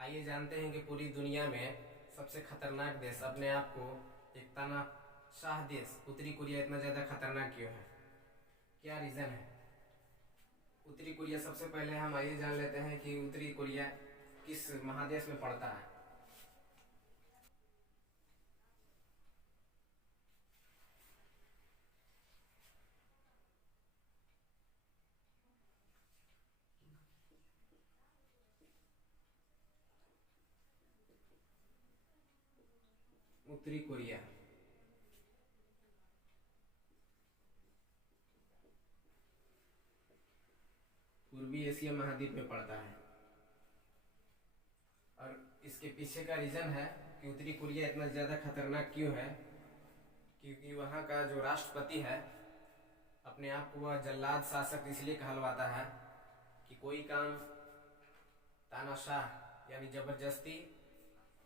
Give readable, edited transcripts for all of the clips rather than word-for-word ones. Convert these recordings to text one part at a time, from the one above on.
आइए जानते हैं कि पूरी दुनिया में सबसे खतरनाक देश अपने आप को एक तानाशाह देश उत्तरी कोरिया इतना ज़्यादा खतरनाक क्यों है। क्या रीज़न है। उत्तरी कोरिया सबसे पहले हम आइए जान लेते हैं कि उत्तरी कोरिया किस महादेश में पड़ता है। उत्तरी कोरिया पूर्वी एशिया महाद्वीप में पड़ता है और इसके पीछे का रीज़न है कि उत्तरी कोरिया इतना ज़्यादा खतरनाक क्यों है, क्योंकि वहाँ का जो राष्ट्रपति है अपने आप को वह जल्लाद शासक इसलिए कहलवाता है कि कोई काम तानाशाह यानी ज़बरदस्ती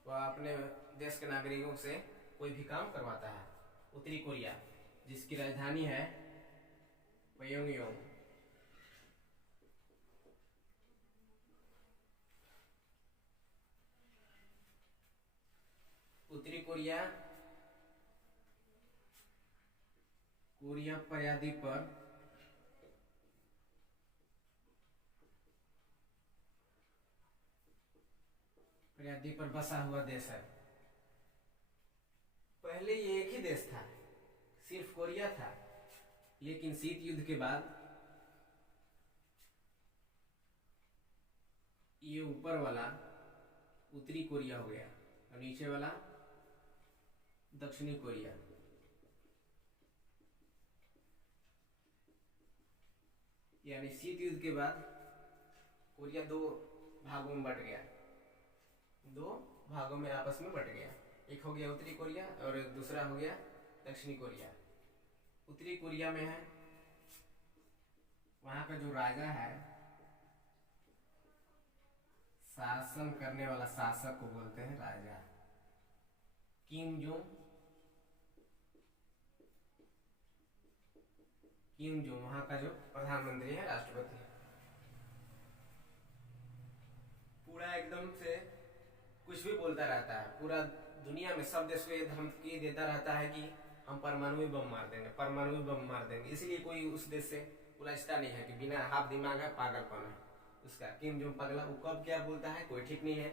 वह अपने देश के नागरिकों से कोई भी काम करवाता है। उत्तरी कोरिया जिसकी राजधानी है प्योंगयांग। उत्तरी कोरिया कोरिया प्रायद्वीप पर बसा हुआ देश है। पहले ये एक ही देश था, सिर्फ कोरिया था, लेकिन शीत युद्ध के बाद ये ऊपर वाला उत्तरी कोरिया हो गया और नीचे वाला दक्षिणी कोरिया। यानी शीत युद्ध के बाद कोरिया दो भागों में बट गया, दो भागों में आपस में बट गया। एक हो गया उत्तरी कोरिया और दूसरा हो गया दक्षिणी कोरिया। उत्तरी कोरिया में है वहां का जो राजा है, शासन करने वाला शासक को बोलते हैं राजा, किम जोंग वहां का जो प्रधानमंत्री है, राष्ट्रपति है। पूरा एकदम से कुछ भी बोलता रहता है, पूरा दुनिया में सब देश को ये धमकी देता रहता है कि हम परमाणु बम मार देंगे, परमाणु बम मार देंगे। इसलिए कोई उस देश से उलझता नहीं है कि बिना हाफ दिमाग है, पागलपन है उसका। किम जोंग पगला, वो कब क्या बोलता है कोई ठीक नहीं है।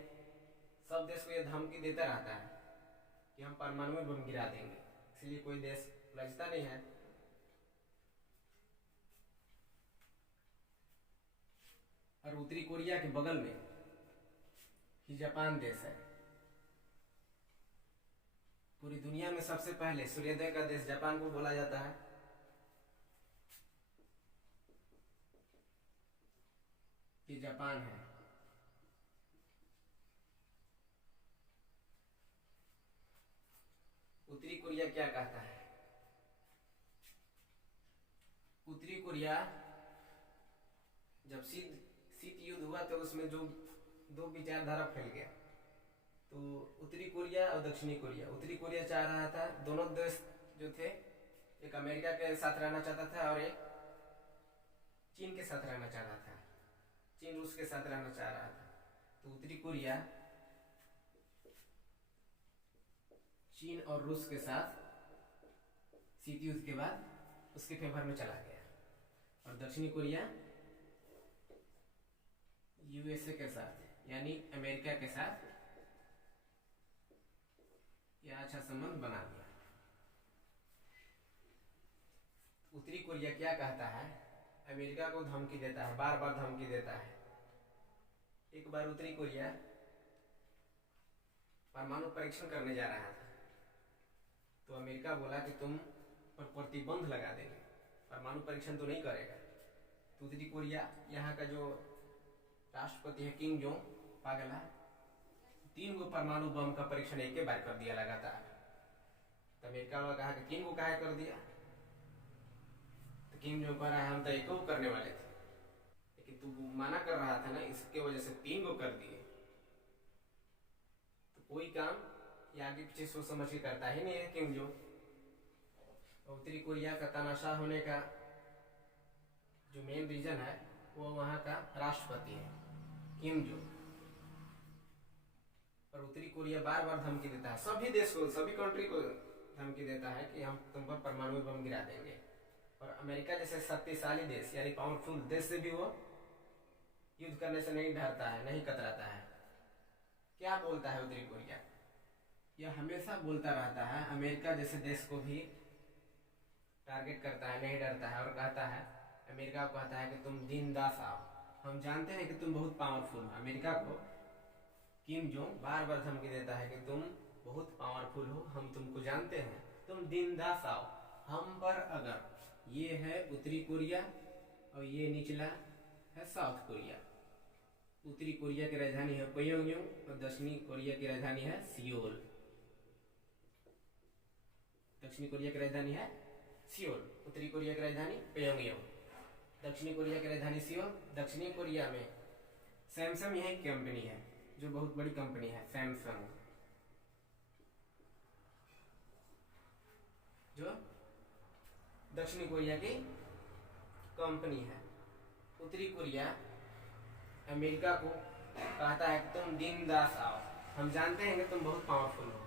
सब देश को ये धमकी देता रहता है कि हम परमाणु बम गिरा देंगे, इसलिए कोई देश उलझता नहीं है। और उत्तरी कोरिया के बगल में ही जापान देश है। पूरी दुनिया में सबसे पहले सूर्योदय का देश जापान को बोला जाता है। ये जापान है। उत्तरी कोरिया क्या कहता है। उत्तरी कोरिया जब शीत युद्ध हुआ तो उसमें जो दो विचारधारा फैल गया, तो उत्तरी कोरिया और दक्षिणी कोरिया। उत्तरी कोरिया चाह रहा था, दोनों देश जो थे, एक अमेरिका के साथ रहना चाहता था और एक चीन के साथ रहना चाह रहा था, चीन रूस के साथ रहना चाह रहा था। तो उत्तरी कोरिया चीन और रूस के साथ शीत युद्ध के बाद उसके फेवर में चला गया और दक्षिणी कोरिया यूएसए के साथ यानी अमेरिका के साथ यह अच्छा संबंध बना दिया। उत्तरी कोरिया क्या कहता है, अमेरिका को धमकी देता है, बार बार धमकी देता है। एक बार उत्तरी कोरिया परमाणु परीक्षण करने जा रहा था, तो अमेरिका बोला कि तुम पर प्रतिबंध लगा देंगे, परमाणु परीक्षण तो नहीं करेगा। तो उत्तरी कोरिया यहाँ का जो राष्ट्रपति है किम जोंग पागल है, 3 गो परमाणु बम का परीक्षण एक के बार कर दिया लगातार। तो अमेरिका वाला कहा कि 3 गो काहे कर दिया। तो किम जोंग कह रहा है हम तो एक गो करने वाले थे, लेकिन तू मना कर रहा था ना, इसके वजह से 3 गो कर दिए। तो कोई काम ये आगे पीछे सोच समझ के करता ही नहीं है किम जोंग। उत्तरी कोरिया का तानाशाह होने का जो मेन रीजन है वो वहाँ का राष्ट्रपति है किम जोंग। कोरिया बार बार धमकी देता है, सभी देश को, सभी कंट्री को धमकी देता है कि हम तुम पर परमाणु बम गिरा देंगे। और अमेरिका जैसे शक्तिशाली देश यानी पावरफुल देश से भी वो युद्ध करने से नहीं डरता है, नहीं कतराता है। क्या बोलता है उत्तरी कोरिया? यह हमेशा बोलता रहता है, अमेरिका जैसे देश को भी टारगेट करता है, नहीं डरता है और कहता है, अमेरिका को कहता है कि तुम दिन दास आओ, हम जानते हैं कि तुम बहुत पावरफुल हो। अमेरिका को किम जोंग बार बार धमकी देता है कि तुम बहुत पावरफुल हो, हम तुमको जानते हैं, तुम दिन दास आओ हम पर। अगर ये है उत्तरी कोरिया और ये निचला है साउथ कोरिया। उत्तरी कोरिया की राजधानी है प्योंगयांग और दक्षिणी कोरिया की राजधानी है सियोल। दक्षिणी कोरिया की राजधानी है सियोल, उत्तरी कोरिया की राजधानी प्योंगयांग, दक्षिणी कोरिया की राजधानी सियोल। दक्षिणी कोरिया में सैमसंग यही कंपनी है जो बहुत बड़ी कंपनी है, सैमसंग जो दक्षिणी कोरिया की कंपनी है। उत्तरी कोरिया अमेरिका को कहता है कि तुम दिन दास आओ, हम जानते हैं कि तुम बहुत पावरफुल हो,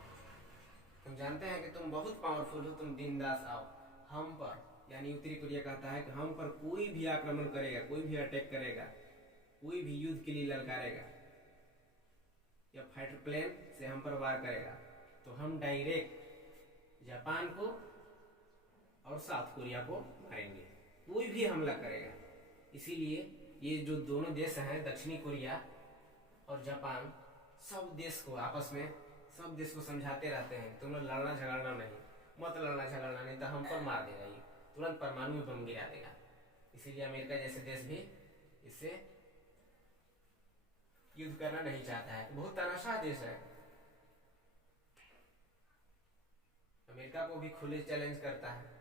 हम जानते हैं कि तुम बहुत पावरफुल हो, तुम दिन दास आओ हम पर। यानी उत्तरी कोरिया कहता है कि हम पर कोई भी आक्रमण करेगा, कोई भी अटैक करेगा, कोई भी युद्ध के लिए ललकारेगा या फाइटर प्लेन से हम पर वार करेगा तो हम डायरेक्ट जापान को और साउथ कोरिया को मारेंगे, कोई भी हमला करेगा। इसीलिए ये जो दोनों देश हैं, दक्षिणी कोरिया और जापान, सब देश को आपस में, सब देश को समझाते रहते हैं तुम लोग लड़ना झगड़ना नहीं, मत लड़ना झगड़ना नहीं तो हम पर मार देगा, ये तुरंत परमाणु में बम गिरा देगा। इसीलिए अमेरिका जैसे देश भी इससे युद्ध करना नहीं चाहता है, बहुत तानाशाह देश है। अमेरिका को भी खुले चैलेंज करता है।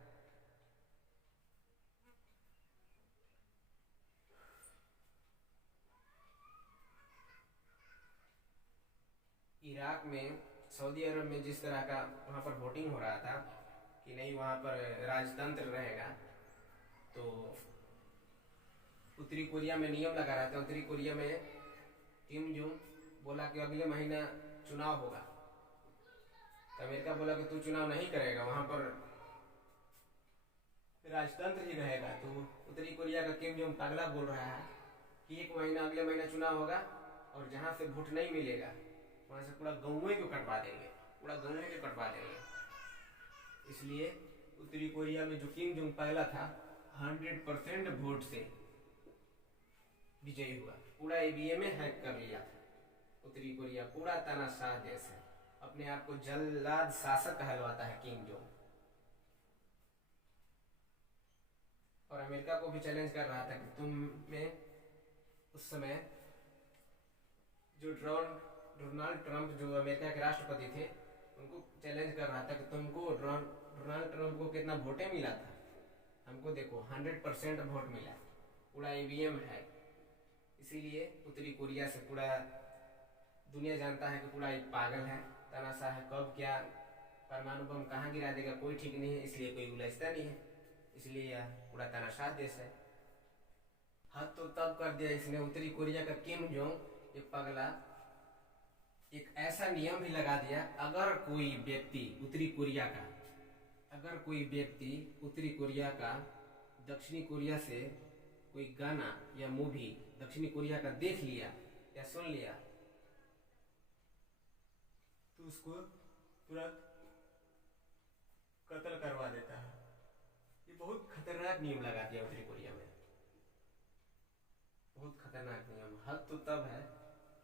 इराक में, सऊदी अरब में जिस तरह का वहाँ पर वोटिंग हो रहा था कि नहीं वहाँ पर राजतंत्र रहेगा, तो उत्तरी कोरिया में नियम लगा रहा था। उत्तरी कोरिया में किम जोंग बोला कि अगले महीना चुनाव होगा, तो अमेरिका बोला कि तू चुनाव नहीं करेगा, वहाँ पर राजतंत्र ही रहेगा। तो उत्तरी कोरिया का किम जोंग पगला बोल रहा है कि एक महीना, अगले महीना चुनाव होगा और जहाँ से वोट नहीं मिलेगा वहाँ से पूरा गाँव को कटवा देंगे, पूरा गाँव को कटवा देंगे। इसलिए उत्तरी कोरिया में जो किम जोंग पगला था 100% वोट से विजयी हुआ, पूरा ईवीएम में हैक कर लिया था। उत्तरी कोरिया पूरा तानाशाह देश है, अपने आप को जल्लाद शासक कहलवाता है किम जोंग। और अमेरिका को भी चैलेंज कर रहा था कि तुम में उस समय जो डोनाल्ड ट्रंप जो अमेरिका के राष्ट्रपति थे, उनको चैलेंज कर रहा था कि तुमको डोनाल्ड ट्रंप को कितना वोटें मिला था, हमको देखो 100% वोट मिला, पूरा ईवीएम है। इसीलिए उत्तरी कोरिया से पूरा दुनिया जानता है कि पूरा एक पागल है, तानाशाह है, कब क्या परमाणु बम कहाँ गिरा देगा कोई ठीक नहीं है, इसलिए कोई उलझता नहीं है। इसलिए यह पूरा तानाशाह देश है। हद तो तब कर दिया इसने, उत्तरी कोरिया का किम जोंग एक पगला एक ऐसा नियम भी लगा दिया, अगर कोई व्यक्ति उत्तरी कोरिया का, अगर कोई व्यक्ति उत्तरी कोरिया का दक्षिणी कोरिया से कोई गाना या मूवी दक्षिणी कोरिया का देख लिया या सुन लिया तो उसको तुरंत कत्ल करवा देता है। ये बहुत खतरनाक नियम लगा दिया उत्तरी कोरिया में, बहुत खतरनाक नियम। हद तो तब है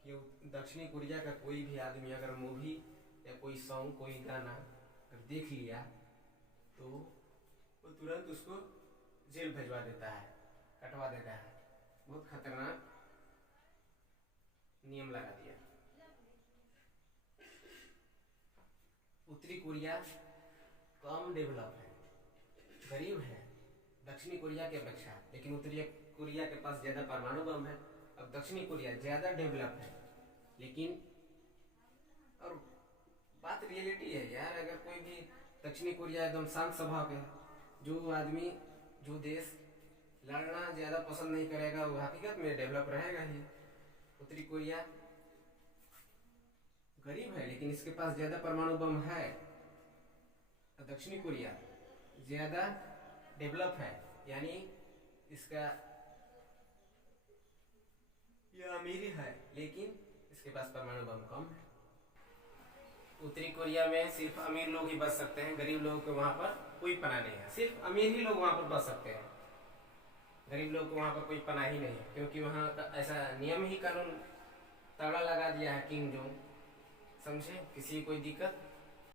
कि दक्षिणी कोरिया का कोई भी आदमी अगर मूवी या कोई सॉन्ग, कोई गाना अगर देख लिया तो वो तुरंत उसको जेल भिजवा देता है, कटवा देता है। बहुत खतरनाक नियम लगा दिया। उत्तरी कोरिया कम डेवलप है, गरीब है दक्षिणी कोरिया की अपेक्षा, लेकिन उत्तरी कोरिया के पास ज्यादा परमाणु बम है। अब दक्षिणी कोरिया ज्यादा डेवलप है, लेकिन और बात रियलिटी है यार, अगर कोई भी दक्षिणी कोरिया एकदम शांत स्वभाव के है, जो आदमी, जो देश लड़ना ज्यादा पसंद नहीं करेगा वो हकीकत में डेवलप रहेगा ही। उत्तरी कोरिया गरीब है लेकिन इसके पास ज्यादा परमाणु बम है। दक्षिणी कोरिया ज्यादा डेवलप है, यानी इसका यह अमीरी है लेकिन इसके पास परमाणु बम कम है। उत्तरी कोरिया में सिर्फ अमीर लोग ही बच सकते हैं, गरीब लोगों को वहां पर कोई पनाह नहीं है। सिर्फ अमीर ही लोग वहां पर बच सकते हैं, गरीब लोग को वहां पर कोई पनाह ही नहीं है, क्योंकि वहां का ऐसा नियम ही कानून तगड़ा लगा दिया है किम जोंग। समझे? किसी कोई दिक्कत